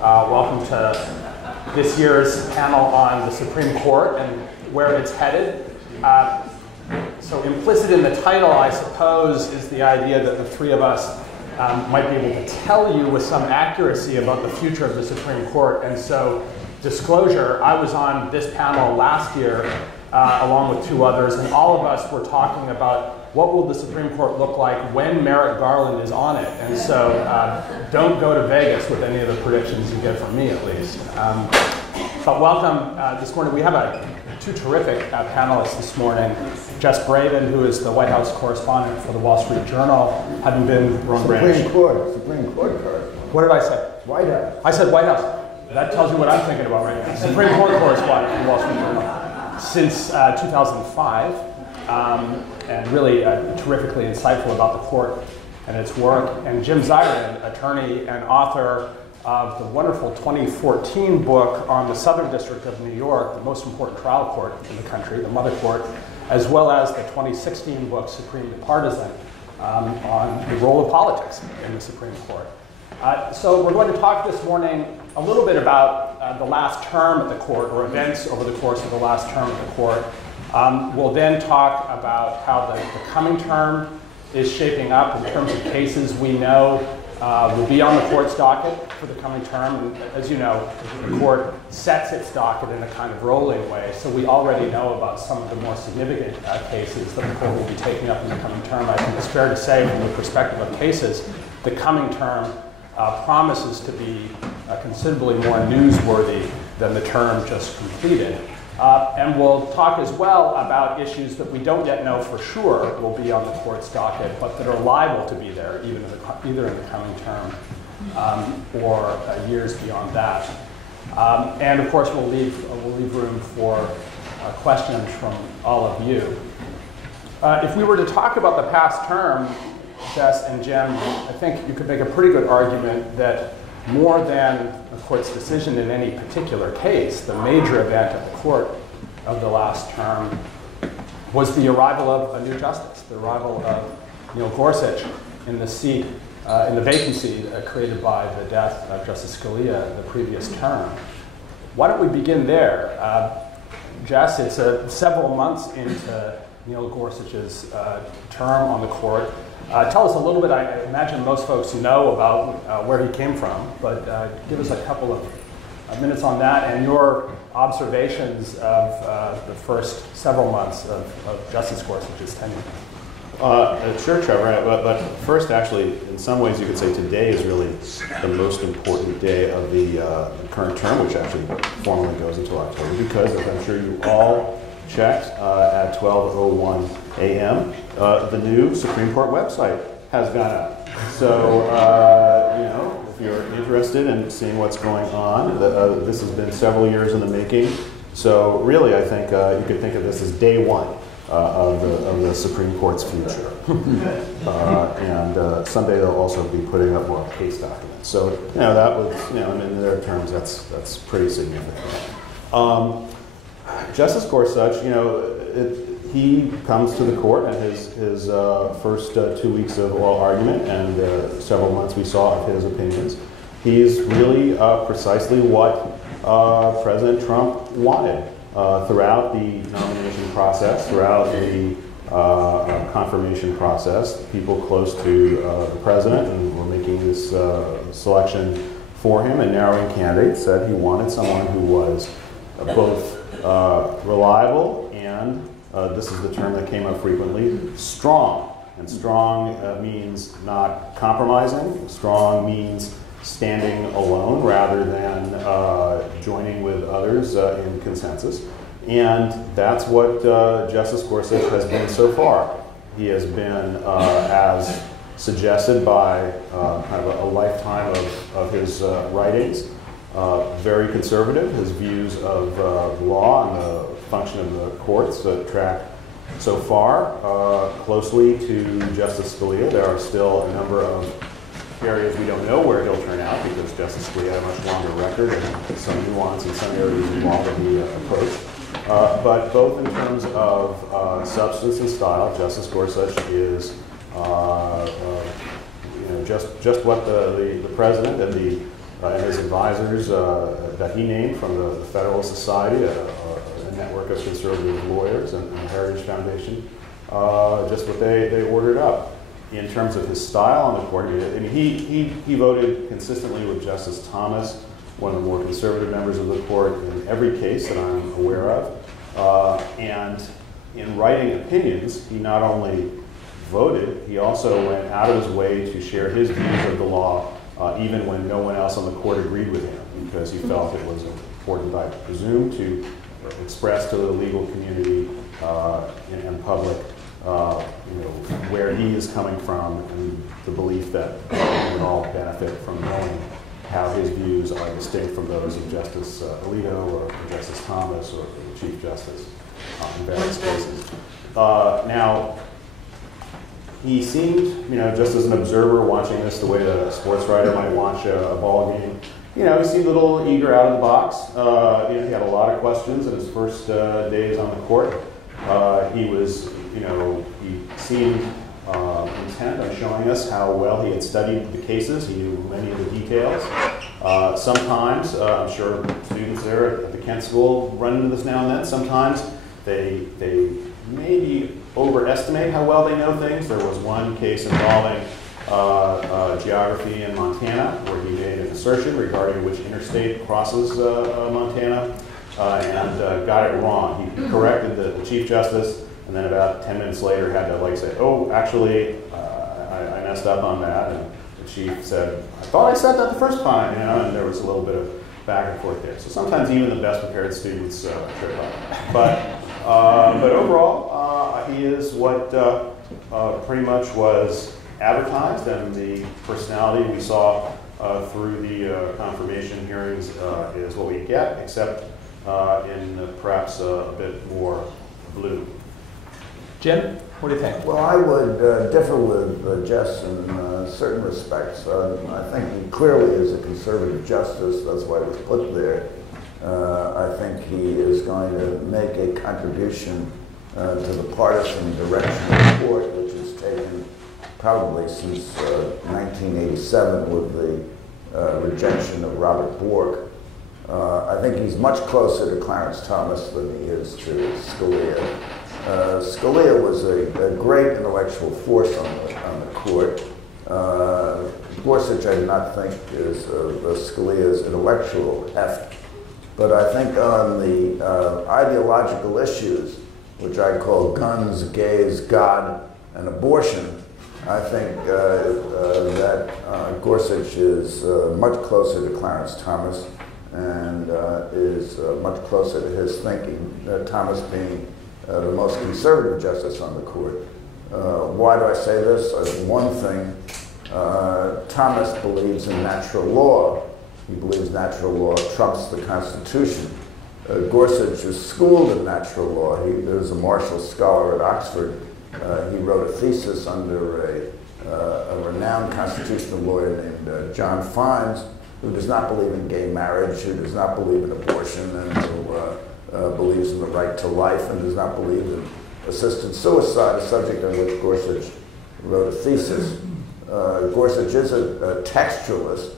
Welcome to this year's panel on the Supreme Court and where it's headed. So implicit in the title, I suppose, is the idea that the three of us might be able to tell you with some accuracy about the future of the Supreme Court. And so, disclosure, I was on this panel last year along with two others, and all of us were talking about what will the Supreme Court look like when Merrick Garland is on it. And so don't go to Vegas with any of the predictions you get from me, at least. But welcome this morning. We have two terrific panelists this morning. Jess, who is the White House correspondent for the Wall Street Journal, having been Supreme Court card. What did I say? White House. I said White House. That tells you what I'm thinking about right now. Supreme Court correspondent for the Wall Street Journal since 2005. And really terrifically insightful about the court and its work. And Jim Zirin, attorney and author of the wonderful 2014 book on the Southern District of New York, the most important trial court in the country, the Mother Court, as well as the 2016 book, Supreme Partisan, on the role of politics in the Supreme Court. So we're going to talk this morning a little bit about the last term at the court, or events over the course of the last term at the court. We'll then talk about how the coming term is shaping up in terms of cases we know will be on the court's docket for the coming term. And as you know, the court sets its docket in a kind of rolling way, so we already know about some of the more significant cases that the court will be taking up in the coming term. I think it's fair to say, from the perspective of cases, the coming term promises to be considerably more newsworthy than the term just completed. And we'll talk as well about issues that we don't yet know for sure will be on the court's docket, but that are liable to be there either in the coming term or years beyond that. And of course, we'll leave room for questions from all of you. If we were to talk about the past term, Jess and Jim, I think you could make a pretty good argument that more than the court's decision in any particular case, the major event at the court of the last term was the arrival of a new justice, the arrival of Neil Gorsuch in the seat, in the vacancy created by the death of Justice Scalia in the previous term. Why don't we begin there? Jess, it's several months into Neil Gorsuch's term on the court. Tell us a little bit. I imagine most folks know about where he came from, but give us a couple of minutes on that and your observations of the first several months of Justice Gorsuch's tenure. Sure, Trevor. But first, actually, in some ways, you could say today is really the most important day of the current term, which actually formally goes until October, because, as I'm sure you all checked at 12:01 a.m., the new Supreme Court website has gone up. So, if you're interested in seeing what's going on, this has been several years in the making. So, really, I think you could think of this as day one of the Supreme Court's future. And someday they'll also be putting up more case documents. So, that was, in their terms, that's pretty significant. Justice Gorsuch, he comes to the court in his first 2 weeks of oral argument, and several months we saw of his opinions. He's really precisely what President Trump wanted throughout the nomination process, throughout the confirmation process. People close to the president and were making this selection for him and narrowing candidates said he wanted someone who was both reliable and, this is the term that came up frequently, strong. And strong means not compromising. Strong means standing alone rather than joining with others in consensus. And that's what Justice Gorsuch has been so far. He has been, as suggested by kind of a lifetime of his writings, very conservative. His views of the law and the function of the courts track so far closely to Justice Scalia. There are still a number of areas we don't know where he'll turn out because Justice Scalia had a much longer record and some nuance in some areas involved in the approach. But both in terms of substance and style, Justice Gorsuch is just what the president and the and his advisors that he named from the Federalist Society, a network of conservative lawyers, and the Heritage Foundation, just what they ordered up. In terms of his style on the court, I mean, he voted consistently with Justice Thomas, one of the more conservative members of the court, in every case that I'm aware of. And in writing opinions, he not only voted, he also went out of his way to share his views of the law, even when no one else on the court agreed with him, because he felt it was important, I presume, to express to the legal community and public where he is coming from, and the belief that we would all benefit from knowing how his views are distinct from those of Justice Alito or Justice Thomas or the Chief Justice in various cases. Now, he seemed, just as an observer watching this the way that a sports writer might watch a ball game, he seemed a little eager out of the box. He had a lot of questions in his first days on the court. He was, he seemed intent on showing us how well he had studied the cases. He knew many of the details. Sometimes, I'm sure students there at the Kent School run into this now and then, sometimes they maybe overestimate how well they know things. There was one case involving geography in Montana where he made an assertion regarding which interstate crosses Montana and got it wrong. He corrected the Chief Justice, and then about 10 minutes later had to say, oh, actually, I messed up on that. And the Chief said, I thought I said that the first time, and there was a little bit of back and forth there. So sometimes even the best prepared students trip up. But overall, he is what pretty much was advertised, and the personality we saw through the confirmation hearings is what we get, except in perhaps a bit more blue. Jim, what do you think? Well, I would differ with Jess in certain respects. I think he clearly is a conservative justice. That's why he was put there. I think he is going to make a contribution to the partisan direction of the court, which has taken probably since 1987 with the rejection of Robert Bork. I think he's much closer to Clarence Thomas than he is to Scalia. Scalia was a great intellectual force on the court. Gorsuch, I do not think, is Scalia's intellectual heft. But I think on the ideological issues, which I call guns, gays, God, and abortion, I think that Gorsuch is much closer to Clarence Thomas and is much closer to his thinking, Thomas being the most conservative justice on the court. Why do I say this? One thing, Thomas believes in natural law. He believes natural law trumps the Constitution. Gorsuch is schooled in natural law. There's a Marshall scholar at Oxford. He wrote a thesis under a renowned constitutional lawyer named John Fiennes, who does not believe in gay marriage, who does not believe in abortion, and who believes in the right to life, and does not believe in assisted suicide, a subject on which Gorsuch wrote a thesis. Gorsuch is a textualist,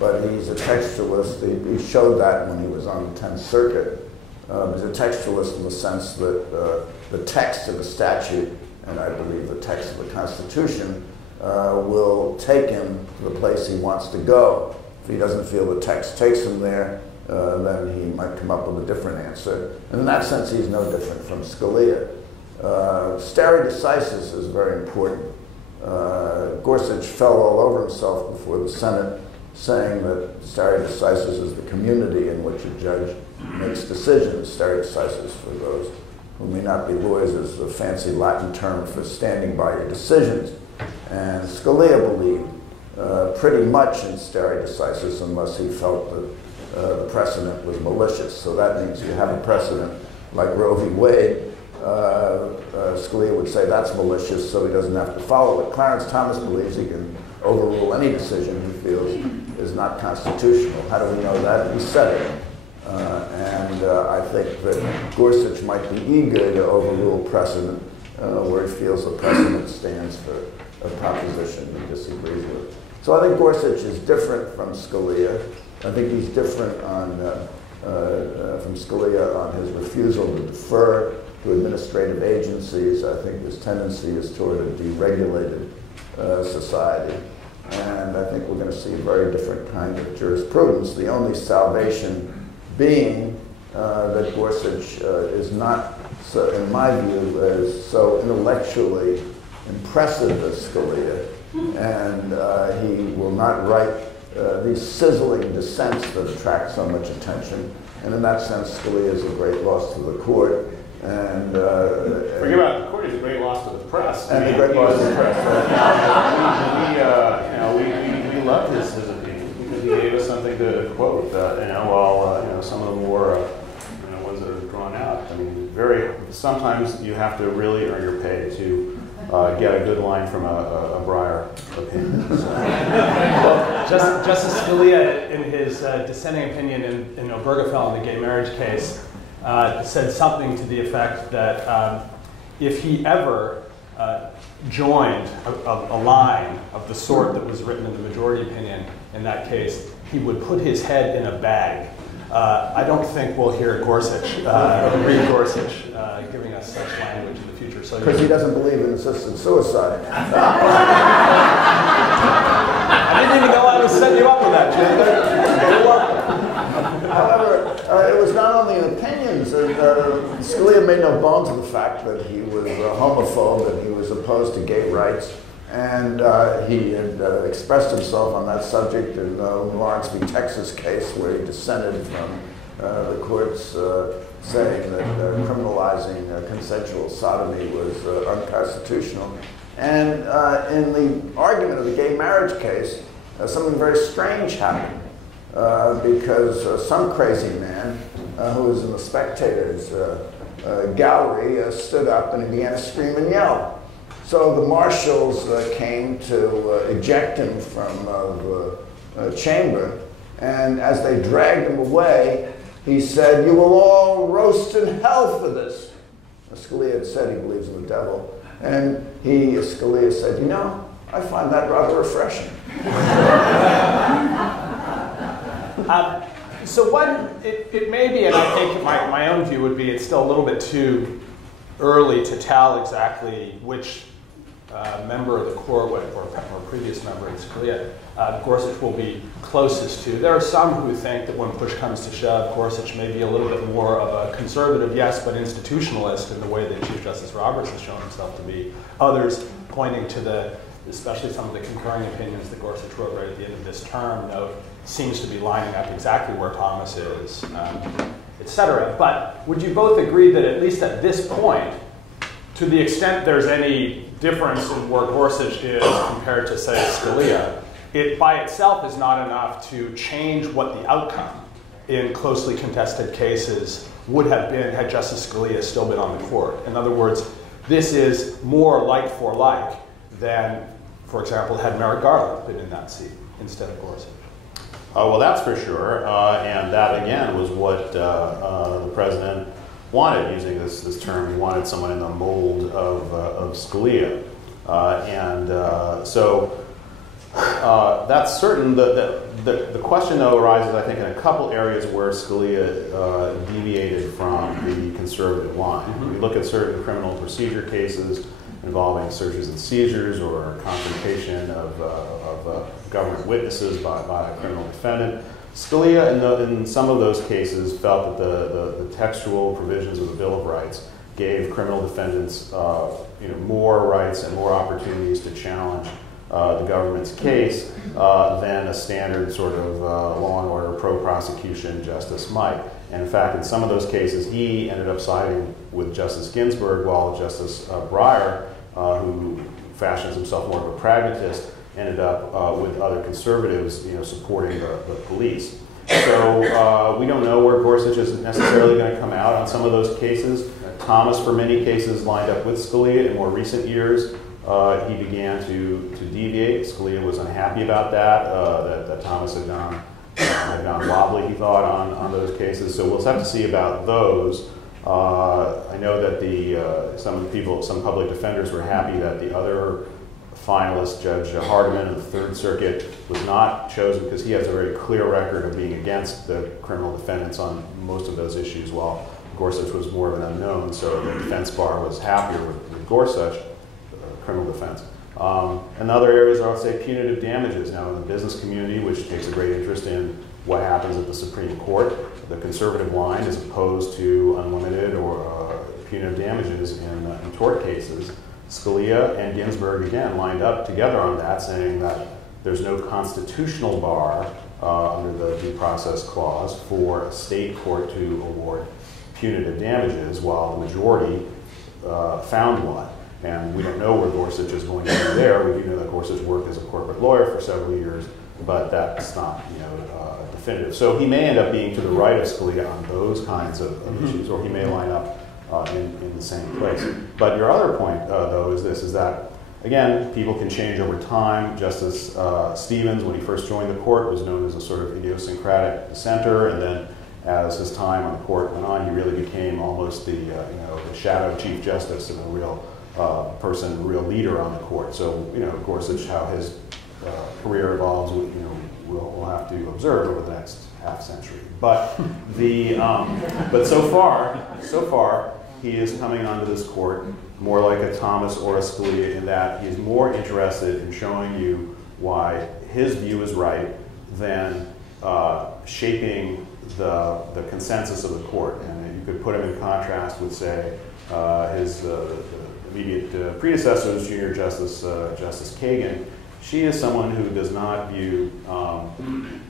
but he's a textualist. He showed that when he was on the 10th Circuit. He's a textualist in the sense that the text of the statute, and I believe the text of the Constitution, will take him to the place he wants to go. If he doesn't feel the text takes him there, then he might come up with a different answer. And in that sense, he's no different from Scalia. Stare decisis is very important. Gorsuch fell all over himself before the Senate, saying that stare decisis is the community in which a judge makes decisions. Stare decisis, for those who may not be lawyers, is a fancy Latin term for standing by your decisions. And Scalia believed pretty much in stare decisis unless he felt that the precedent was malicious. So that means you have a precedent like Roe v. Wade. Scalia would say that's malicious, so he doesn't have to follow it. Clarence Thomas believes he can overrule any decision he feels is not constitutional. How do we know that? He said it. And I think that Gorsuch might be eager to overrule precedent where he feels the precedent stands for a proposition he disagrees with. So I think Gorsuch is different from Scalia. I think he's different from Scalia on his refusal to defer to administrative agencies. I think his tendency is toward a deregulated society. And I think we're going to see a very different kind of jurisprudence. The only salvation being that Gorsuch is not, so, in my view, as so intellectually impressive as Scalia, and he will not write these sizzling dissents that attract so much attention. And in that sense, Scalia is a great loss to the court. And forget about the court; it's a great loss to the press. And a great loss to the press. We loved his opinion because he gave us something to quote. While some of the more ones that are drawn out. I mean, sometimes you have to really earn your pay to get a good line from a Breyer opinion. Well, Justice Scalia, in his dissenting opinion in Obergefell in the gay marriage case, said something to the effect that if he ever joined a line of the sort that was written in the majority opinion in that case, he would put his head in a bag. I don't think we'll hear Gorsuch, read Gorsuch, giving us such language in the future. Because he doesn't believe in assisted suicide. I didn't even know I was setting you up with that, Jim. However, it was not only in opinions. Scalia made no bones of the fact that he was a homophobe, that he was opposed to gay rights. And he had expressed himself on that subject in the Lawrence v. Texas case, where he dissented from the courts saying that criminalizing consensual sodomy was unconstitutional. And in the argument of the gay marriage case, something very strange happened because some crazy man who was in the spectators' gallery stood up and he began to scream and yell. So the marshals came to eject him from the chamber, and as they dragged him away, he said, "You will all roast in hell for this." Scalia had said he believes in the devil, and Scalia said, "You know, I find that rather refreshing." So it may be, and I think my own view would be, it's still a little bit too early to tell exactly which member of the court, or previous member in Scalia, Gorsuch will be closest to. There are some who think that when push comes to shove, Gorsuch may be a little bit more of a conservative, yes, but institutionalist in the way that Chief Justice Roberts has shown himself to be. Others pointing to especially some of the concurring opinions that Gorsuch wrote right at the end of this term, note seems to be lining up exactly where Thomas is, etc. But would you both agree that at least at this point, to the extent there's any difference in where Gorsuch is compared to, say, Scalia, it by itself is not enough to change what the outcome in closely contested cases would have been had Justice Scalia still been on the court? In other words, this is more like for like than, for example, had Merrick Garland been in that seat instead of Gorsuch. Well, that's for sure, and that again was what the president wanted, using this term. He wanted someone in the mold of Scalia, so that's certain. The question, though, arises, I think, in a couple areas where Scalia deviated from the conservative line. Mm-hmm. We look at certain criminal procedure cases involving searches and seizures or confrontation of government witnesses by a criminal defendant. Scalia, in some of those cases, felt that the textual provisions of the Bill of Rights gave criminal defendants more rights and more opportunities to challenge the government's case than a standard sort of law and order pro-prosecution justice might. And in fact, in some of those cases, he ended up siding with Justice Ginsburg, while Justice Breyer, who fashions himself more of a pragmatist, ended up with other conservatives, supporting the police. So we don't know where Gorsuch is necessarily going to come out on some of those cases. Thomas, for many cases, lined up with Scalia. In more recent years, he began to deviate. Scalia was unhappy about that Thomas had gone wobbly, he thought, on those cases. So we'll have to see about those. I know that some public defenders were happy that the other finalist, Judge Hardiman of the Third Circuit, was not chosen because he has a very clear record of being against the criminal defendants on most of those issues, while Gorsuch was more of an unknown, so the defense bar was happier with Gorsuch, criminal defense. And the other areas are, I'll say, punitive damages. Now, in the business community, which takes a great interest in what happens at the Supreme Court, the conservative line is opposed to unlimited or punitive damages in tort cases. Scalia and Ginsburg, again, lined up together on that, saying that there's no constitutional bar under the Due Process Clause for a state court to award punitive damages, while the majority found one. And we don't know where Gorsuch is going to be there. We do know that Gorsuch worked as a corporate lawyer for several years, but that's not, definitive. So he may end up being to the right of Scalia on those kinds of issues, or he may line up in the same place. But your other point, though, is that, again, people can change over time. Justice Stevens, when he first joined the court, was known as a sort of idiosyncratic dissenter, and then as his time on the court went on, he really became almost the shadow chief justice and a real person, a real leader on the court. So, Gorsuch, how his career evolves, we'll have to observe over the next half century. But but so far, he is coming onto this court more like a Thomas or a Scalia, in that he's more interested in showing you why his view is right than shaping the consensus of the court. And you could put him in contrast with, say, his immediate predecessors, Junior Justice Kagan. She is someone who does not view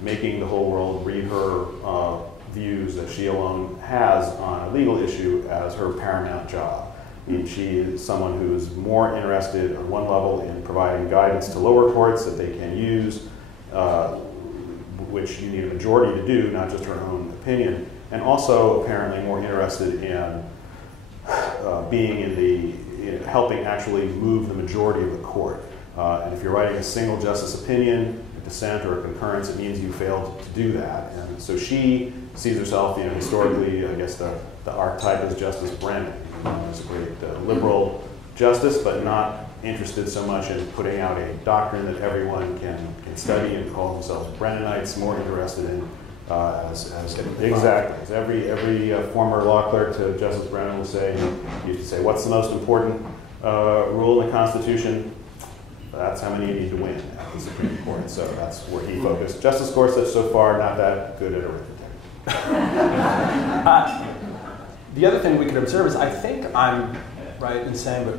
making the whole world read her views that she alone has on a legal issue as her paramount job. I mean, she is someone who is more interested on one level in providing guidance to lower courts that they can use, which you need a majority to do, not just her own opinion, and also apparently more interested in being in helping actually move the majority of the court. And if you're writing a single justice opinion, a dissent, or a concurrence, it means you failed to do that. And so she sees herself, historically, I guess the archetype is Justice Brennan, who's a great liberal justice, but not interested so much in putting out a doctrine that everyone can study and call themselves Brennanites, more interested in as every former law clerk to Justice Brennan will say, you say, what's the most important rule in the Constitution? That's how many you need to win at the Supreme Court. So that's where he focused. Justice Gorsuch, so far, not that good at arithmetic. The other thing we could observe is, I think I'm right in saying, but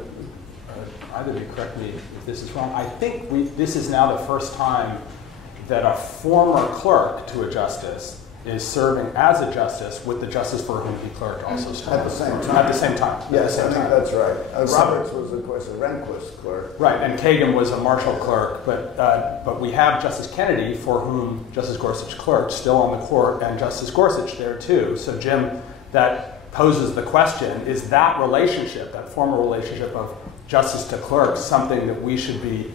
either of you correct me if this is wrong, I think this is now the first time that a former clerk to a justice is serving as a justice with the justice for whom he clerked also starting. At the same time. At the same time. Yes, I think that's right. Roberts was, of course, a Rehnquist clerk. Right, and Kagan was a Marshall clerk, but we have Justice Kennedy, for whom Justice Gorsuch clerked, still on the court, and Justice Gorsuch there too. So Jim, that poses the question, is that relationship, that former relationship of justice to clerk, something that we should be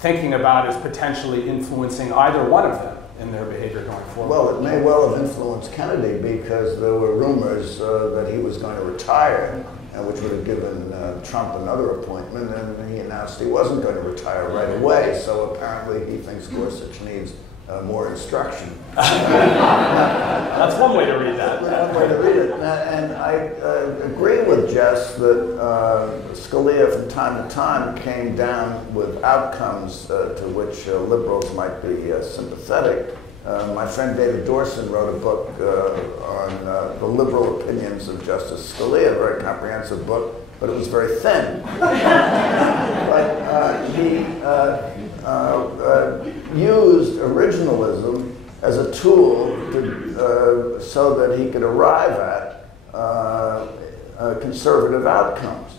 thinking about as potentially influencing either one of them in their behavior going forward? Well, it may well have influenced Kennedy, because there were rumors that he was going to retire, which would have given Trump another appointment, and he announced he wasn't going to retire right away, so apparently he thinks Gorsuch needs more instruction. That's one way to read that. One way to read it. And I agree with Jess that Scalia from time to time came down with outcomes to which liberals might be sympathetic. My friend David Dorson wrote a book on the liberal opinions of Justice Scalia, a very comprehensive book, but it was very thin. But he used originalism as a tool to, so that he could arrive at conservative outcomes.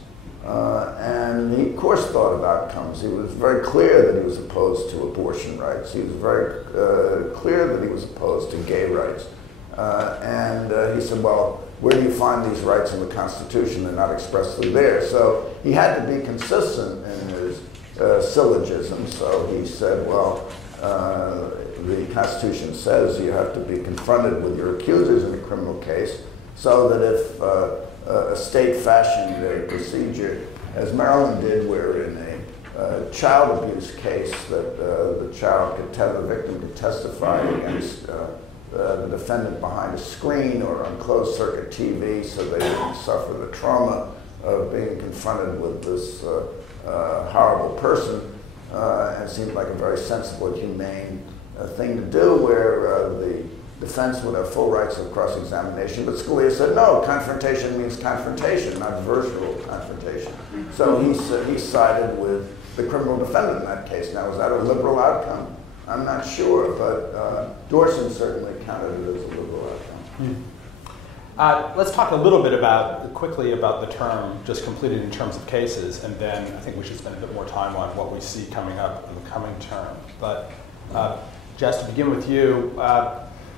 And he, of course, thought of outcomes. He was very clear that he was opposed to abortion rights. He was very clear that he was opposed to gay rights. And he said, well, where do you find these rights in the Constitution? They're not expressly there. So he had to be consistent in his syllogism. So he said, well, the Constitution says you have to be confronted with your accusers in a criminal case, so that if a state fashioned a procedure, as Maryland did, where in a a child abuse case that the victim could testify against the defendant behind a screen or on closed circuit TV, so they didn't suffer the trauma of being confronted with this horrible person. It seemed like a very sensible, humane thing to do, where the defense would have full rights of cross-examination, but Scalia said, no, confrontation means confrontation, not virtual confrontation. So he sided with the criminal defendant in that case. Now, was that a liberal outcome? I'm not sure, but Dorson certainly counted it as a liberal outcome. Let's talk a little bit quickly about the term just completed in terms of cases, and then I think we should spend a bit more time on what we see coming up in the coming term. But Jess, to begin with you,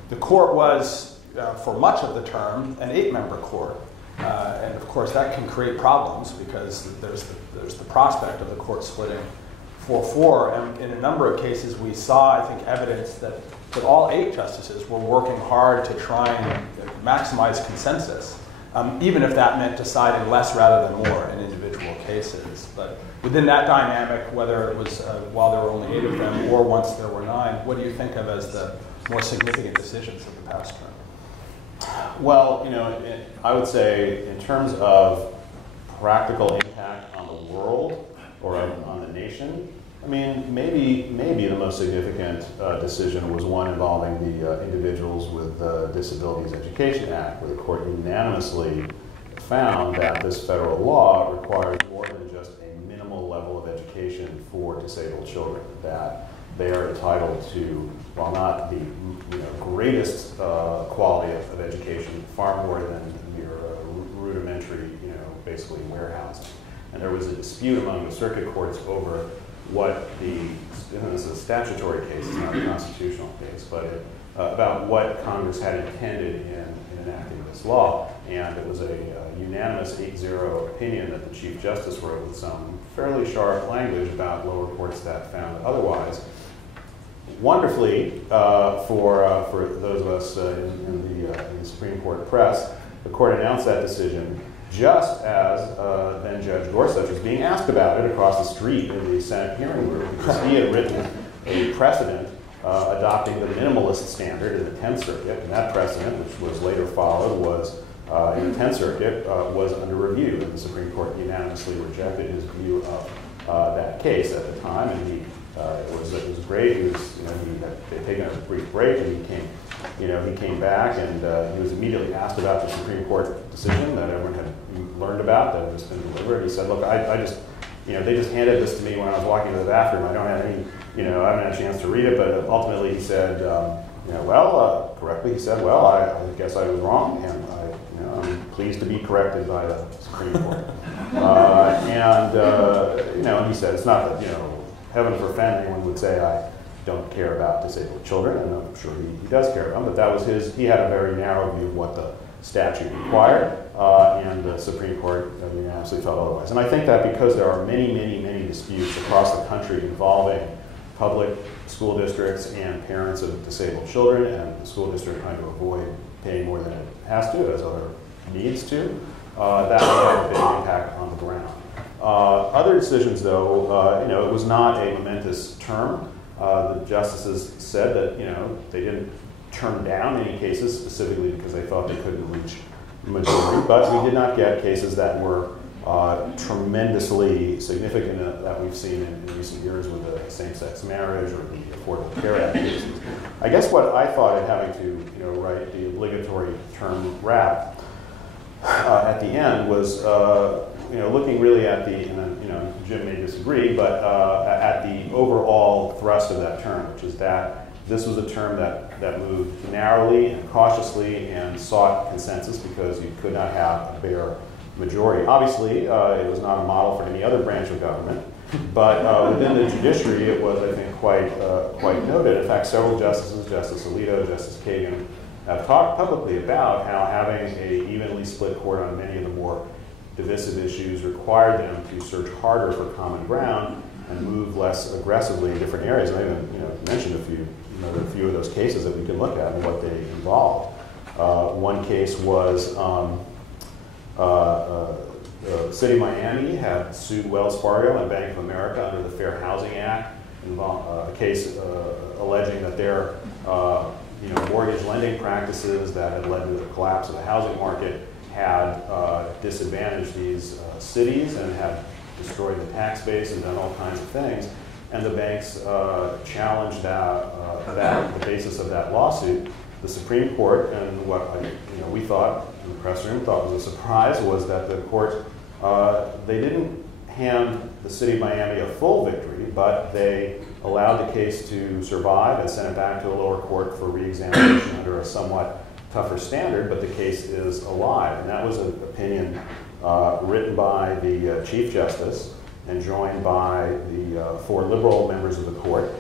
the court was, for much of the term, an 8-member court. And of course, that can create problems because there's the prospect of the court splitting 4-4. And in a number of cases, we saw, I think, evidence that all 8 justices were working hard to try and maximize consensus, even if that meant deciding less rather than more in individual cases. But within that dynamic, whether it was while there were only 8 of them or once there were 9, what do you think of as the more significant decisions of the past term? Well, I would say in terms of practical impact on the world or on the nation, I mean, maybe the most significant decision was one involving the Individuals with Disabilities Education Act, where the court unanimously found that this federal law requires more than just a minimal level of education for disabled children, that they are entitled to, while not the greatest quality of education, far more than your rudimentary, basically warehousing. And there was a dispute among the circuit courts over what this is a statutory case, it's not a constitutional case, but about what Congress had intended in enacting this law. And it was a unanimous 8-0 opinion that the Chief Justice wrote with some fairly sharp language about lower courts that found otherwise. Wonderfully, for those of us in the Supreme Court press, the court announced that decision just as then Judge Gorsuch was being asked about it across the street in the Senate hearing room, because he had written a precedent adopting the minimalist standard in the 10th Circuit, and that precedent, which was later followed, was in the 10th Circuit, was under review, and the Supreme Court unanimously rejected his view of that case at the time, and it was great. He had taken a brief break, and he came back, and he was immediately asked about the Supreme Court decision that everyone had learned about, that had just been delivered. He said, "Look, I just, they just handed this to me when I was walking to the bathroom. I don't have any, I haven't had a chance to read it." But ultimately, he said, correctly, he said, "Well, I guess I was wrong, and I'm pleased to be corrected by the Supreme Court." And he said, "It's not that, heaven forfend anyone would say I don't care about disabled children," and I'm sure he does care about them, but that was he had a very narrow view of what the statute required, and the Supreme Court unanimously felt otherwise. And I think that because there are many, many, many disputes across the country involving public school districts and parents of disabled children, and the school district trying to avoid paying more than it has to, as other needs to, that will have a big impact on the ground. Other decisions, though, it was not a momentous term. The justices said that, they didn't turn down any cases specifically because they thought they couldn't reach the majority, but we did not get cases that were tremendously significant that we've seen in recent years with the same-sex marriage or the Affordable Care Act cases. I guess what I thought of having to, write the obligatory term wrap at the end was, looking really at the, and Jim may disagree, but at the overall thrust of that term, which is that this was a term that moved narrowly and cautiously and sought consensus because you could not have a bare majority. Obviously, it was not a model for any other branch of government, but within the judiciary, it was, I think, quite noted. In fact, several justices, Justice Alito, Justice Kagan, have talked publicly about how having an evenly split court on many of the more divisive issues required them to search harder for common ground and move less aggressively in different areas. And I even mentioned a few of those cases that we can look at and what they involved. One case was the city of Miami had sued Wells Fargo and Bank of America under the Fair Housing Act, a case alleging that their mortgage lending practices that had led to the collapse of the housing market had disadvantaged these cities and had destroyed the tax base and done all kinds of things. And the banks challenged the basis of that lawsuit. The Supreme Court, and what we thought, in the press room thought was a surprise, was that the court, they didn't hand the city of Miami a full victory, but they allowed the case to survive and sent it back to a lower court for re-examination under a somewhat tougher standard, but the case is alive. And that was an opinion written by the Chief Justice and joined by the 4 liberal members of the court,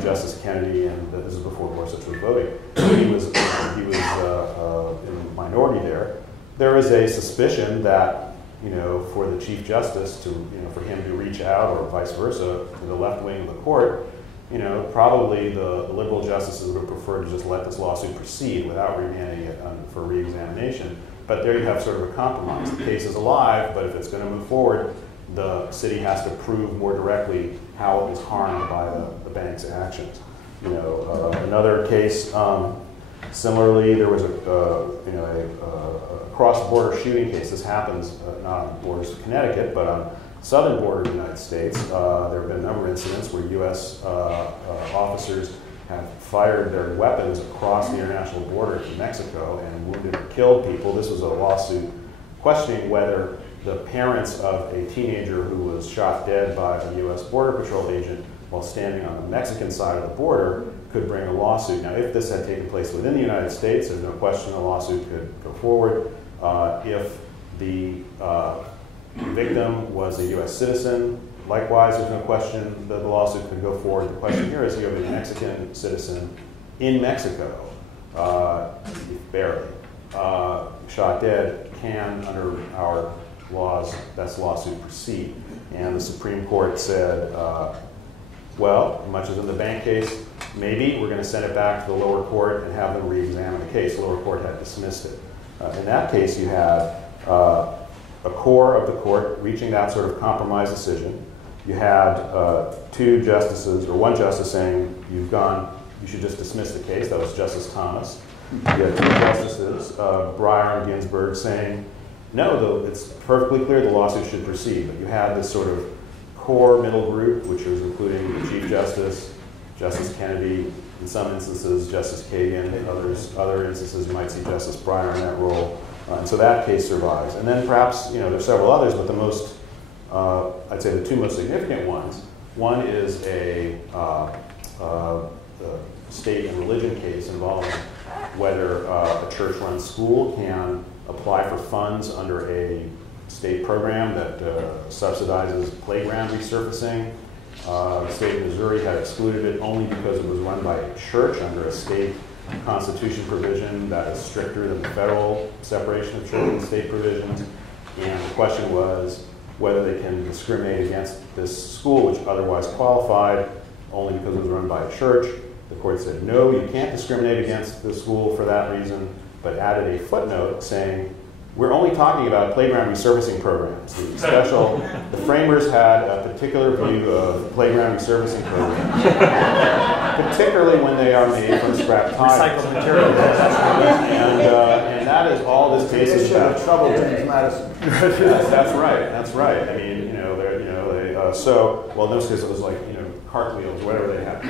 Justice Kennedy, and this is before Gorsuch was voting. He was in the minority there. There is a suspicion that, for the Chief Justice to, for him to reach out, or vice versa, to the left wing of the court, probably the liberal justices would have preferred to just let this lawsuit proceed without remanding it for re-examination. But there you have sort of a compromise. The case is alive, but if it's going to move forward, the city has to prove more directly how it was harmed by the bank's actions. Another case, similarly, there was a cross-border shooting case. This happens not on the borders of Connecticut, but on the southern border of the United States. There have been a number of incidents where U.S. Officers have fired their weapons across the international border to Mexico and wounded or killed people. This was a lawsuit questioning whether the parents of a teenager who was shot dead by a U.S. Border Patrol agent while standing on the Mexican side of the border could bring a lawsuit. Now, if this had taken place within the United States, there's no question a lawsuit could go forward. If the victim was a U.S. citizen, likewise, there's no question that the lawsuit could go forward. The question here is, you have a Mexican citizen in Mexico, barely, shot dead, can, under our laws, that's lawsuit proceed. And the Supreme Court said, well, much as in the bank case, maybe we're going to send it back to the lower court and have them re-examine the case. The lower court had dismissed it. In that case, you had a core of the court reaching that sort of compromise decision. You had 2 justices, or 1 justice saying, you should just dismiss the case. That was Justice Thomas. You had 2 justices, Breyer and Ginsburg, saying, no, though it's perfectly clear the lawsuit should proceed. But you had this sort of core middle group, which was including the Chief Justice, Justice Kennedy, in some instances Justice Kagan, in other instances you might see Justice Breyer in that role. And so that case survives. And then perhaps, there's several others, but the most, I'd say the 2 most significant ones. One is a state and religion case involving whether a church-run school can apply for funds under a state program that subsidizes playground resurfacing. The state of Missouri had excluded it only because it was run by a church under a state constitution provision that is stricter than the federal separation of church and state provisions. And the question was whether they can discriminate against this school, which otherwise qualified, only because it was run by a church. The court said, no, you can't discriminate against the school for that reason, but added a footnote saying, we're only talking about playground resurfacing programs. The framers had a particular view of playground resurfacing programs, particularly when they are made from scrap tires. Recycled material. And that is all this case is about. Trouble James Madison. Yes, that's right. That's right. I mean, well, in those cases it was like, cartwheels, whatever they had.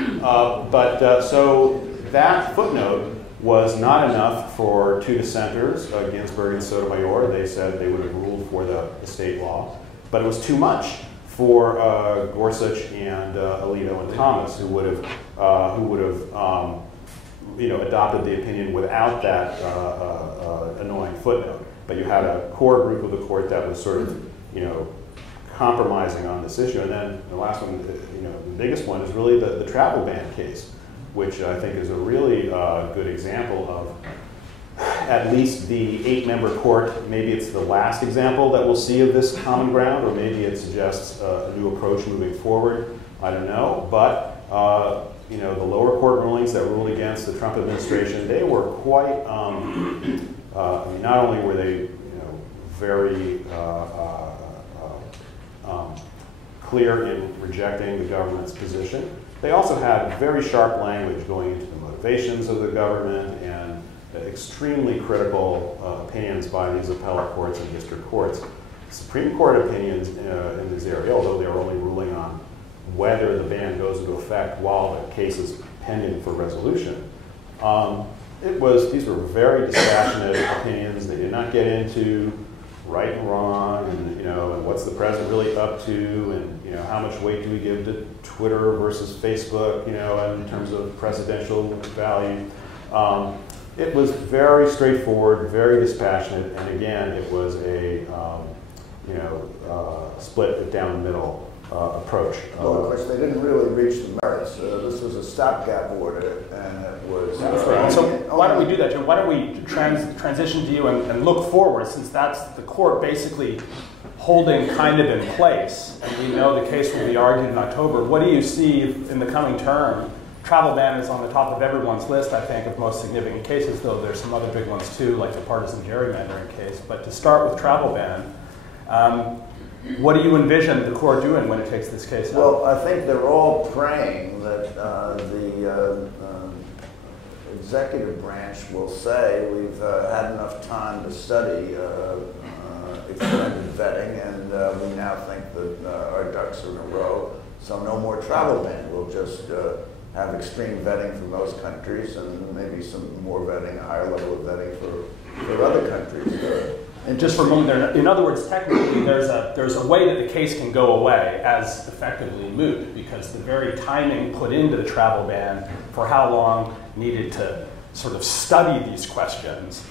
So that footnote was not enough for 2 dissenters, Ginsburg and Sotomayor. They said they would have ruled for the state law, but it was too much for Gorsuch and Alito and Thomas, who would have adopted the opinion without that annoying footnote. But you had a core group of the court that was sort of, compromising on this issue. And then the last one, the biggest one is really the travel ban case, which I think is a really good example of at least the 8-member court. Maybe it's the last example that we'll see of this common ground, or maybe it suggests a new approach moving forward. I don't know. But the lower court rulings that ruled against the Trump administration, they were quite, not only were they very clear in rejecting the government's position. They also had very sharp language going into the motivations of the government and extremely critical opinions by these appellate courts and district courts. Supreme Court opinions in this area, although they were only ruling on whether the ban goes into effect while the case is pending for resolution, these were very dispassionate opinions. They did not get into right and wrong, and and what's the president really up to, and how much weight do we give to Twitter versus Facebook, in terms of presidential value. It was very straightforward, very dispassionate, and again, it was a split down the middle approach. Well, of course, they didn't really reach the merits. This was a stopgap order, and it was. So why don't we do that, Jim? Why don't we transition to you and look forward, since that's the court basically holding kind of in place, and we know the case will be argued in October. What do you see in the coming term? Travel ban is on the top of everyone's list, I think, of most significant cases, though there's some other big ones too, like the partisan gerrymandering case. But to start with travel ban, what do you envision the court doing when it takes this case up? Well, I think they're all praying that the executive branch will say we've had enough time to study extended vetting, and we now think that our ducks are in a row, so no more travel ban. We'll just have extreme vetting from those countries and maybe some more vetting, a higher level of vetting for other countries. And just for a moment, in other words, technically there's a way that the case can go away as effectively moot, because the very timing put into the travel ban for how long needed to sort of study these questions,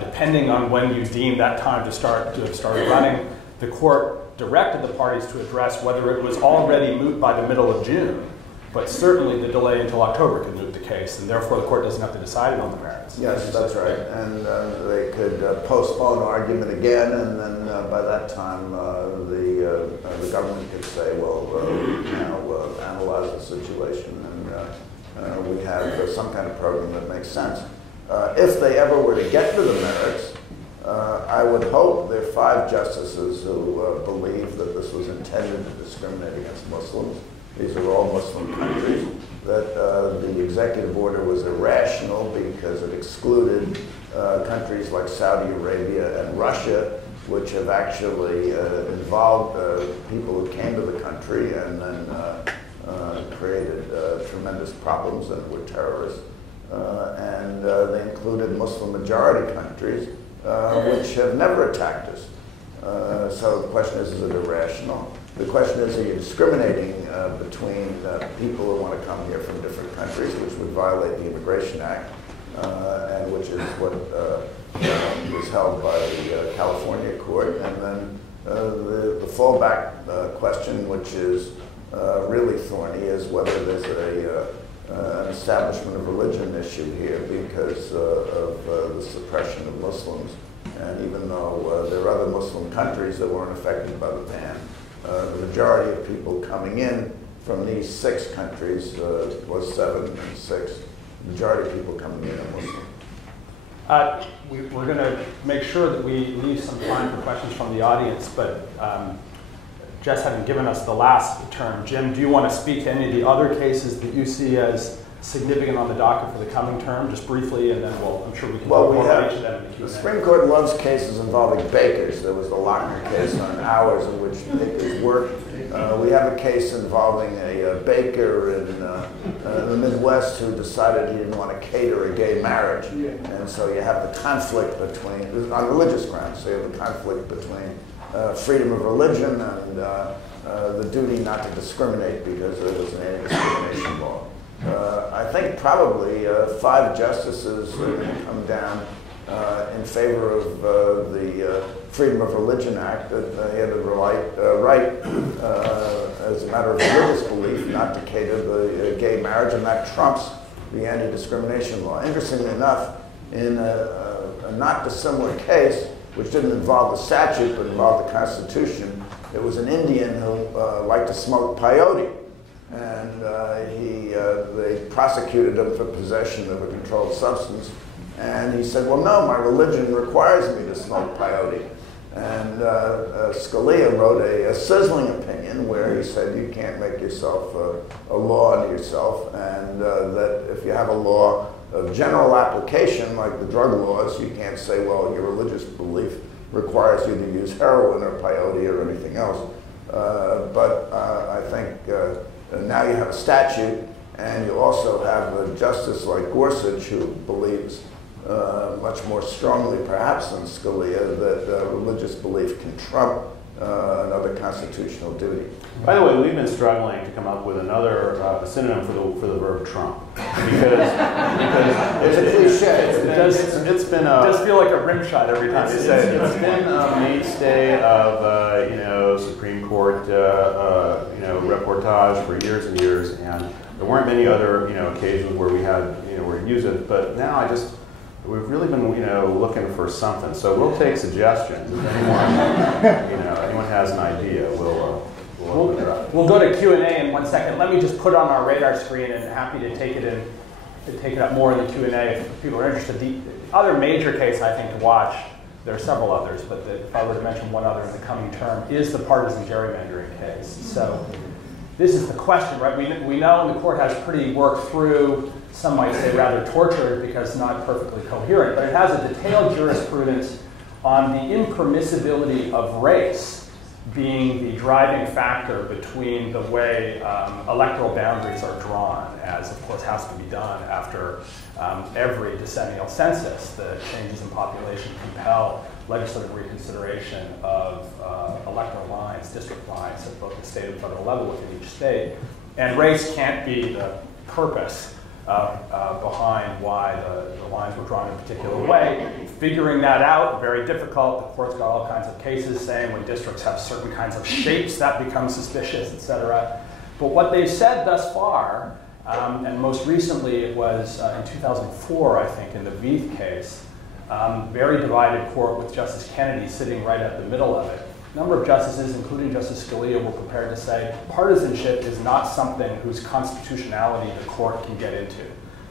depending on when you deem that time to have started running, the court directed the parties to address whether it was already moot by the middle of June. But certainly the delay until October can moot the case, and therefore the court doesn't have to decide it on the merits. Yes, that's right. And they could postpone argument again, and then by that time the government could say, well, now we'll analyze the situation, and we have some kind of program that makes sense. If they ever were to get to the merits, I would hope there are 5 justices who believe that this was intended to discriminate against Muslims. These are all Muslim countries, that the executive order was irrational because it excluded countries like Saudi Arabia and Russia, which have actually involved people who came to the country and then created tremendous problems and were terrorists. And they included Muslim majority countries, which have never attacked us. So the question is it irrational? The question is, are you discriminating between people who want to come here from different countries, which would violate the Immigration Act, and which is what was held by the California court, and then the fallback question, which is really thorny, is whether there's an establishment of religion issue here because of the suppression of Muslims. And even though there are other Muslim countries that weren't affected by the ban, the majority of people coming in from these 6 countries, was 7 and 6, the majority of people coming in are Muslim. We're going to make sure that we leave some time for questions from the audience, but Jess having given us the last term, Jim, do you want to speak to any of the other cases that you see as significant on the docket for the coming term, just briefly, and then I'm sure we can talk more about each of them in the Q&A. The Supreme Court loves cases involving bakers. There was the Lochner case on hours in which bakers worked. We have a case involving a baker in the Midwest who decided he didn't want to cater a gay marriage. And so you have the conflict between, on religious grounds, so you have the conflict between freedom of religion and the duty not to discriminate because there was an anti-discrimination law. I think probably 5 justices are going to come down in favor of the Freedom of Religion Act, that they have the right as a matter of religious belief not to cater the gay marriage, and that trumps the anti-discrimination law. Interestingly enough, in a not dissimilar case, which didn't involve the statute but involved the Constitution, it was an Indian who liked to smoke peyote. And they prosecuted him for possession of a controlled substance. And he said, well, no, my religion requires me to smoke peyote. And Scalia wrote a sizzling opinion where he said you can't make yourself a law unto yourself, and that if you have a law of general application, like the drug laws, you can't say, well, your religious belief requires you to use heroin or peyote or anything else. But I think now you have a statute, and you also have a justice like Gorsuch who believes much more strongly, perhaps, than Scalia, that religious belief can trump another constitutional duty. By the way, we've been struggling to come up with another synonym for the verb trump, because It's a cliche. it does feel like a rim shot every time you say it. It's been a mainstay of Supreme Court reportage for years and years, and there weren't many other occasions where we had where we use it. But now we've really been looking for something. So we'll take suggestions. If anyone has an idea, we'll open it up. We'll go to Q&A in 1 second. Let me just put it on our radar screen, and happy to take it up more in the Q&A if people are interested. The other major case I think to watch, there are several others, but if I were to mention one other in the coming term, is the partisan gerrymandering case. So this is the question, right? We know the court has pretty worked through, some might say rather tortured because not perfectly coherent, but it has a detailed jurisprudence on the impermissibility of race being the driving factor between the way electoral boundaries are drawn, as of course has to be done after every decennial census. The changes in population compel legislative reconsideration of electoral lines, district lines at both the state and federal level within each state. And race can't be the purpose behind why the lines were drawn in a particular way. Figuring that out, very difficult. The court's got all kinds of cases saying when districts have certain kinds of shapes, that becomes suspicious, et cetera. But what they've said thus far, and most recently it was in 2004, I think, in the Veith case, very divided court with Justice Kennedy sitting right at the middle of it. A number of justices, including Justice Scalia, were prepared to say partisanship is not something whose constitutionality the court can get into.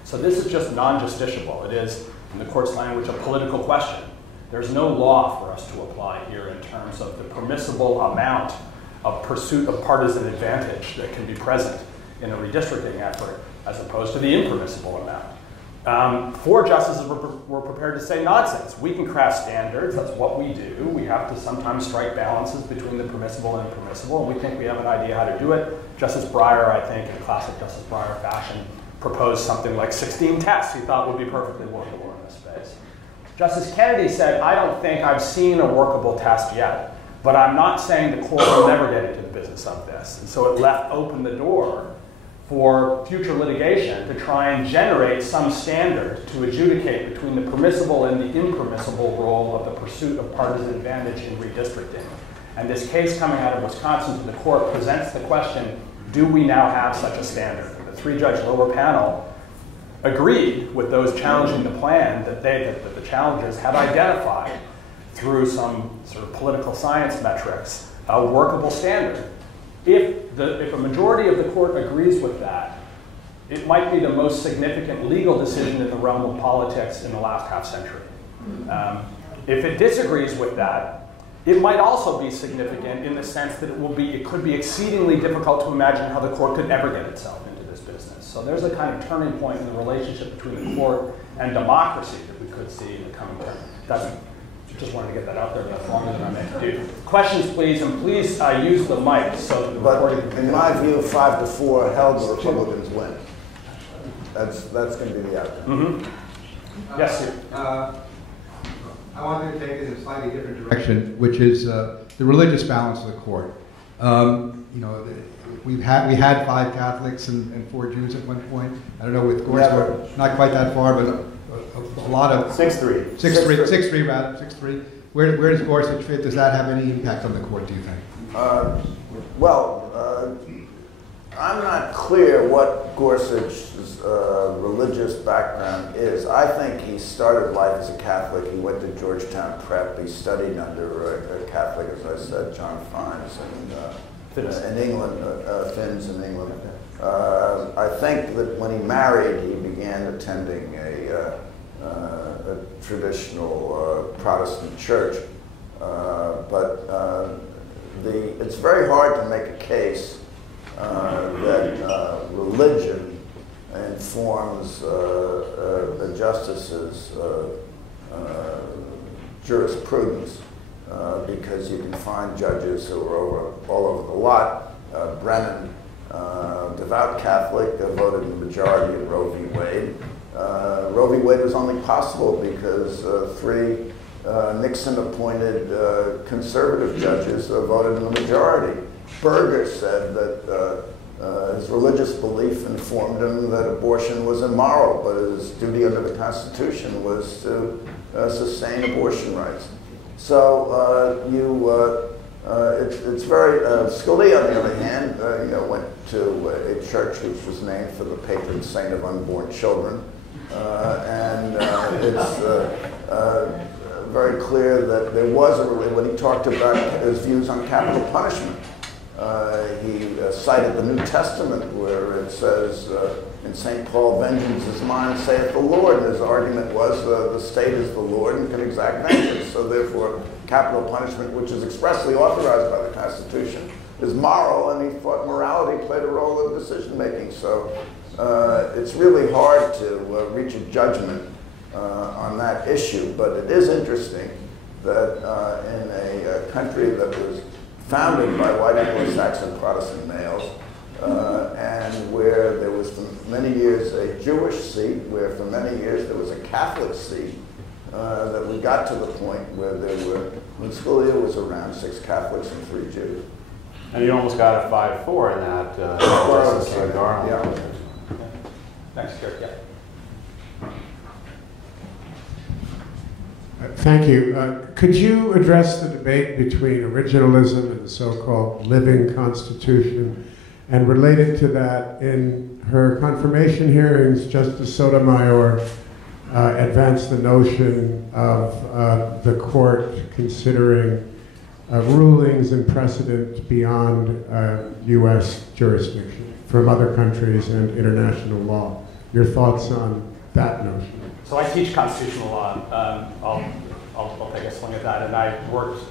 So this is just non-justiciable. It is, in the court's language, a political question. There's no law for us to apply here in terms of the permissible amount of pursuit of partisan advantage that can be present in a redistricting effort as opposed to the impermissible amount. Four justices were prepared to say nonsense. We can craft standards, that's what we do. We have to sometimes strike balances between the permissible and impermissible, and we think we have an idea how to do it. Justice Breyer, I think, in classic Justice Breyer fashion, proposed something like 16 tests he thought would be perfectly workable in this space. Justice Kennedy said, I don't think I've seen a workable test yet, but I'm not saying the court will never get into the business of this. And so it left open the door for future litigation to try and generate some standard to adjudicate between the permissible and the impermissible role of the pursuit of partisan advantage in redistricting. And this case coming out of Wisconsin to the court presents the question, do we now have such a standard? And the three-judge lower panel agreed with those challenging the plan that the challengers had identified through some sort of political science metrics, a workable standard. If a majority of the court agrees with that, it might be the most significant legal decision in the realm of politics in the last half century. If it disagrees with that, it might also be significant in the sense that it could be exceedingly difficult to imagine how the court could ever get itself into this business. So there's a kind of turning point in the relationship between the court and democracy that we could see in the coming term. Just wanted to get that out there. That's longer than I meant to do. Questions, please, and please use the mic so that the recording can in my view, 5-4 held the Republicans win. That's going to be the outcome. Yes, sir. I wanted to take it in a slightly different direction, which is the religious balance of the court. We had 5 Catholics and 4 Jews at one point. I don't know with Gorsuch, not quite that far, but a lot of 6-3. 6-3 rather. 6-3. Where does Gorsuch fit? Does that have any impact on the court, do you think? I'm not clear what Gorsuch's religious background is. I think he started life as a Catholic. He went to Georgetown Prep. He studied under a Catholic, as I said, John Fiennes in England, Finns in England. I think that when he married, he began attending a traditional Protestant church. It's very hard to make a case that religion informs the justices' jurisprudence, because you can find judges who are all over the lot. Brennan, devout Catholic, voted in the majority in Roe v. Wade. Roe v. Wade was only possible because three Nixon-appointed conservative judges voted in the majority. Berger said that his religious belief informed him that abortion was immoral, but his duty under the Constitution was to sustain abortion rights. So it's very, Scalia, on the other hand, went to a church which was named for the patron saint of unborn children. It's very clear that there was when he talked about his views on capital punishment, he cited the New Testament where it says in St. Paul, vengeance is mine, saith the Lord. And his argument was the state is the Lord and can exact vengeance. So therefore, capital punishment, which is expressly authorized by the Constitution, is moral, and he thought morality played a role in decision making. So it's really hard to reach a judgment on that issue, but it is interesting that in a country that was founded by white Anglo-Saxon Protestant males, and where there was for many years a Jewish seat, where for many years there was a Catholic seat, that we got to the point where there were, when Scalia was around, 6 Catholics and 3 Jews. And you almost got a 5-4 in that. Garland. Yeah. Thanks, Kirk. Yeah. Thank you. Could you address the debate between originalism and the so-called living constitution? And related to that, in her confirmation hearings, Justice Sotomayor advanced the notion of the court considering rulings and precedent beyond U.S. jurisdiction from other countries and international law. Your thoughts on that notion? So I teach constitutional law. I'll take a swing at that. And I worked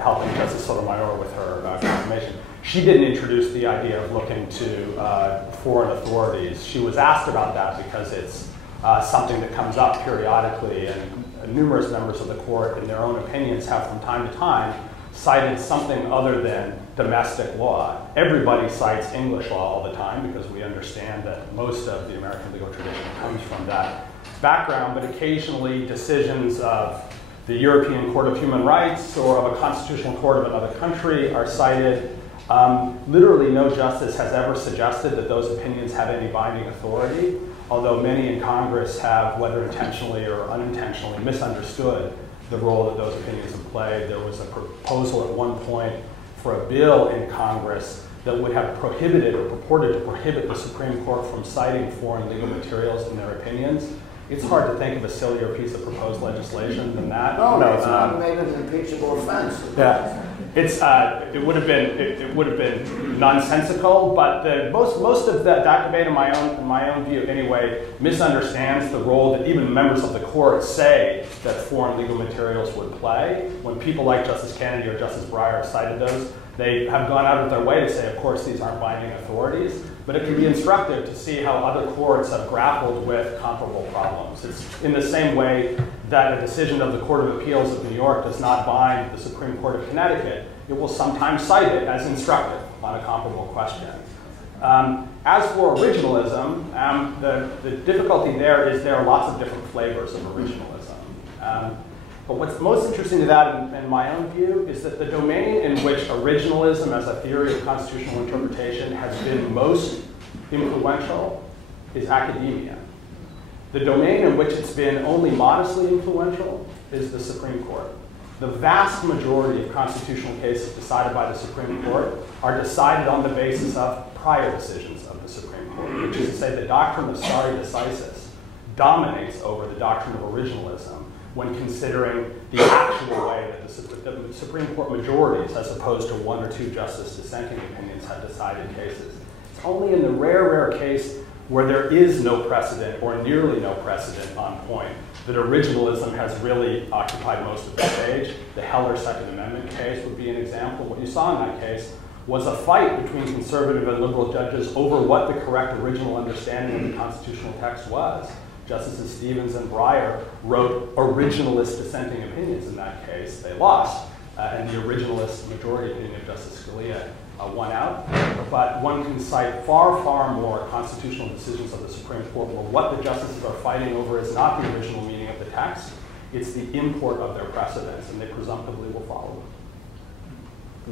helping Justice Sotomayor with her confirmation. She didn't introduce the idea of looking to foreign authorities. She was asked about that because it's something that comes up periodically, and numerous members of the court, in their own opinions, have from time to time cited something other than domestic law. Everybody cites English law all the time because we understand that most of the American legal tradition comes from that background, but occasionally decisions of the European Court of Human Rights or of a constitutional court of another country are cited. Literally no justice has ever suggested that those opinions have any binding authority, although many in Congress have, whether intentionally or unintentionally, misunderstood the role that those opinions have played. There was a proposal at one point for a bill in Congress that would have prohibited or purported to prohibit the Supreme Court from citing foreign legal materials in their opinions. It's hard to think of a sillier piece of proposed legislation than that. No, it's not made an impeachable offense. Yeah, it would have been nonsensical, but most of that debate, in my own view anyway, misunderstands the role that even members of the court say that foreign legal materials would play. When people like Justice Kennedy or Justice Breyer cited those, they have gone out of their way to say, of course, these aren't binding authorities, but it can be instructive to see how other courts have grappled with comparable problems. It's in the same way that a decision of the Court of Appeals of New York does not bind the Supreme Court of Connecticut. It will sometimes cite it as instructive on a comparable question. As for originalism, the difficulty there is there are lots of different flavors of originalism. But what's most interesting to that, in my own view, is that the domain in which originalism as a theory of constitutional interpretation has been most influential is academia. The domain in which it's been only modestly influential is the Supreme Court. The vast majority of constitutional cases decided by the Supreme Court are decided on the basis of prior decisions of the Supreme Court, which is to say the doctrine of stare decisis dominates over the doctrine of originalism when considering the actual way that the Supreme Court majorities, as opposed to 1 or 2 justice dissenting opinions, have decided cases. It's only in the rare case where there is no precedent or nearly no precedent on point that originalism has really occupied most of the stage. The Heller Second Amendment case would be an example. What you saw in that case was a fight between conservative and liberal judges over what the correct original understanding of the constitutional text was. Justices Stevens and Breyer wrote originalist dissenting opinions in that case. They lost, and the originalist majority opinion of Justice Scalia won out. But one can cite far, far more constitutional decisions of the Supreme Court where what the justices are fighting over is not the original meaning of the text, it's the import of their precedents, and they presumptively will follow them.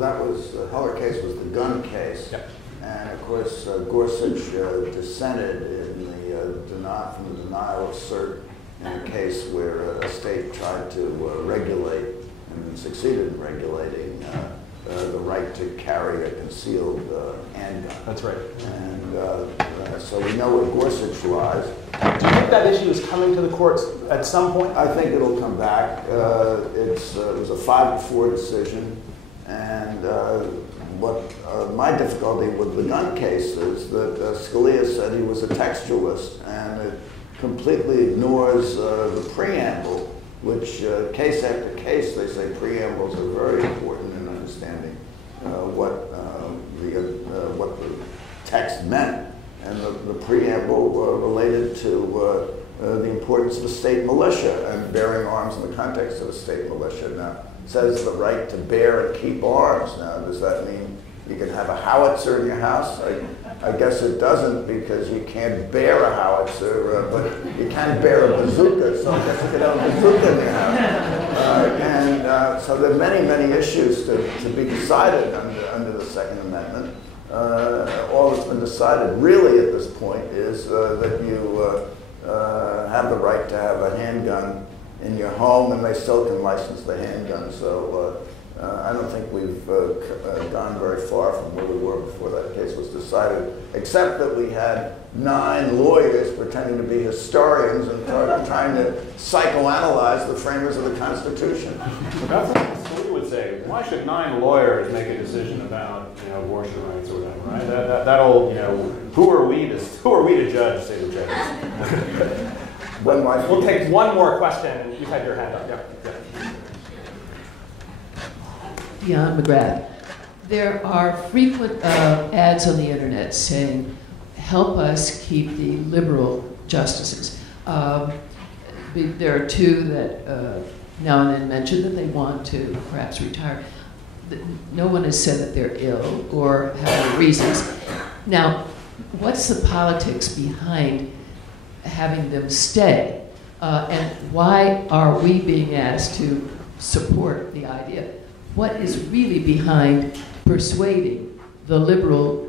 That was, the Heller case was the gun case. Yep. And of course, Gorsuch dissented in from the denial of cert in a case where a state tried to regulate and succeeded in regulating the right to carry a concealed handgun. That's right. And so we know where Gorsuch lies. Do you think that issue is coming to the courts at some point? I think it'll come back. It was a 5-4 decision. And my difficulty with the gun case is that Scalia said he was a textualist, and it completely ignores the preamble, which case after case they say preambles are very important in understanding what the text meant. And the preamble related to the importance of the state militia and bearing arms in the context of a state militia. Now, it says the right to bear and keep arms. Now, does that mean you can have a howitzer in your house? I guess it doesn't, because you can't bear a howitzer, but you can bear a bazooka, so I guess you could have a bazooka in your house. So there are many, many issues to be decided under the Second Amendment. All that's been decided really at this point is that you have the right to have a handgun in your home, and they still can license the handgun. So I don't think we've gone very far from where we were before that case was decided, except that we had 9 lawyers pretending to be historians and trying to psychoanalyze the framers of the Constitution. That's what Scalia would say. Why should 9 lawyers make a decision about abortion rights or whatever? Right? That'll who are we to judge? Say the judges. We'll take one more question. You've had your hand up. Yeah. Beyond McGrath. There are frequent ads on the internet saying, help us keep the liberal justices. There are 2 that now and then mention that they want to perhaps retire. No one has said that they're ill or have other reasons. Now, what's the politics behind having them stay? And why are we being asked to support the idea? What is really behind persuading the liberal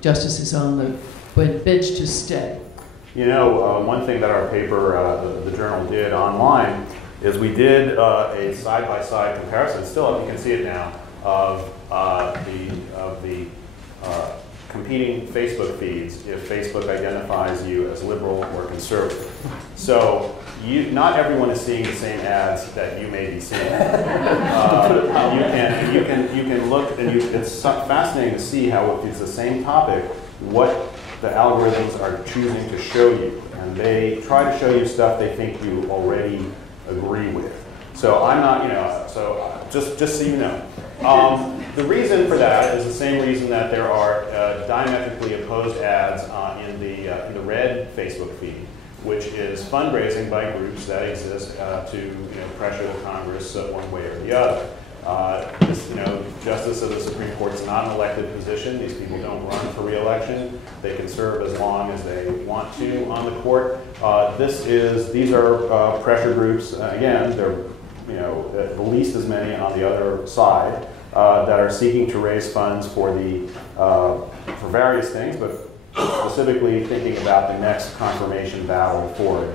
justices on the bench to stay? One thing that our paper, the Journal, did online is we did a side-by-side comparison. Still, you can see it now, of the competing Facebook feeds if Facebook identifies you as liberal or conservative. So not everyone is seeing the same ads that you may be seeing. You can look, and it's fascinating to see how if it's the same topic, what the algorithms are choosing to show you. And they try to show you stuff they think you already agree with. So I'm not, just so you know. The reason for that is the same reason that there are diametrically opposed ads in the red Facebook feed, which is fundraising by groups that exist to pressure the Congress one way or the other. Justice of the Supreme Court is not an elected position. These people don't run for re-election. They can serve as long as they want to on the court. These are pressure groups. Again, they're at least as many on the other side that are seeking to raise funds for various things, but specifically thinking about the next confirmation battle for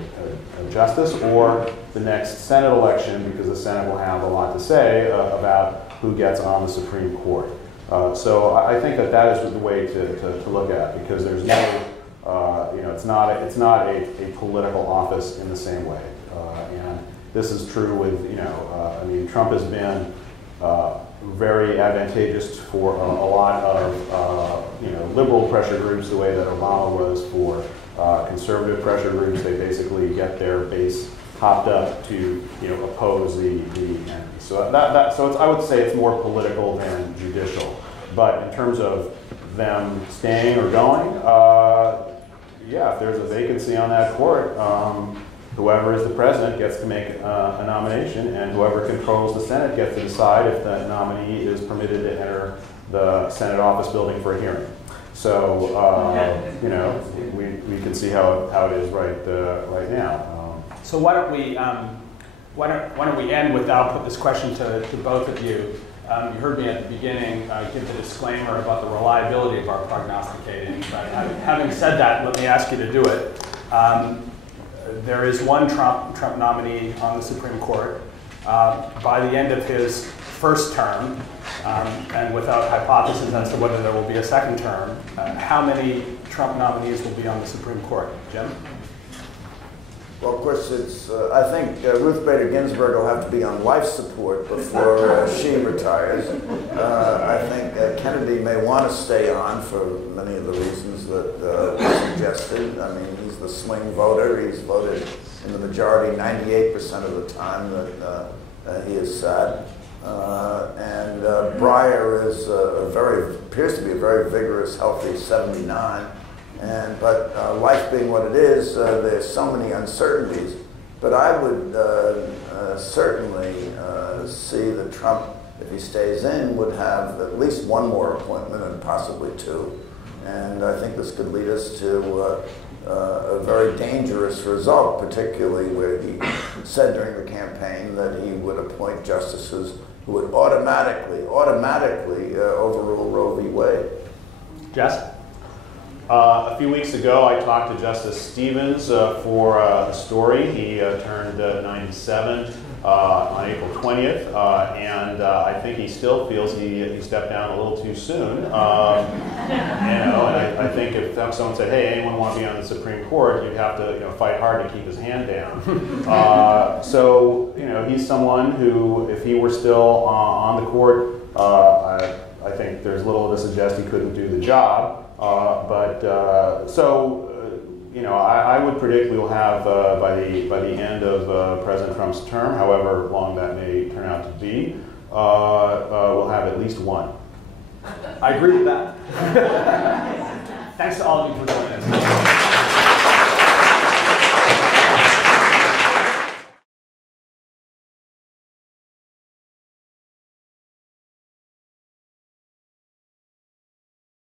a justice or the next Senate election, because the Senate will have a lot to say about who gets on the Supreme Court. So I think that is the way to look at it, because there's no, it's not a political office in the same way. And this is true with, Trump has been very advantageous for a lot of liberal pressure groups, the way that Obama was for conservative pressure groups. They basically get their base hopped up to oppose the entity. So I would say it's more political than judicial. But in terms of them staying or going, yeah, if there's a vacancy on that court, whoever is the president gets to make a nomination, and whoever controls the Senate gets to decide if the nominee is permitted to enter the Senate office building for a hearing. So, we can see how it is right now. So why don't we end with, I'll put this question to both of you. You heard me at the beginning give the disclaimer about the reliability of our prognosticating. But having said that, let me ask you to do it. There is one Trump nominee on the Supreme Court. By the end of his first term, and without hypothesis as to whether there will be a second term, how many Trump nominees will be on the Supreme Court? Jim? Well, of course, I think Ruth Bader Ginsburg will have to be on life support before she retires. I think Kennedy may want to stay on for many of the reasons that were suggested. I mean, he's the swing voter. He's voted in the majority 98% of the time that he has sat. And Breyer is appears to be a very vigorous, healthy 79. But life being what it is, there's so many uncertainties. But I would certainly see that Trump, if he stays in, would have at least one more appointment and possibly two. And I think this could lead us to a very dangerous result, particularly where he said during the campaign that he would appoint justices who would automatically overrule Roe v. Wade. Jess? A few weeks ago, I talked to Justice Stevens for a story. He turned 97 on April 20th, and I think he still feels he stepped down a little too soon. And I think if someone said, "Hey, anyone want to be on the Supreme Court?" you'd have to fight hard to keep his hand down. So he's someone who, if he were still on the court, I think there's little to suggest he couldn't do the job. I would predict we will have by the end of President Trump's term, however long that may turn out to be, we'll have at least one. I agree with that. Thanks to all of you for joining us.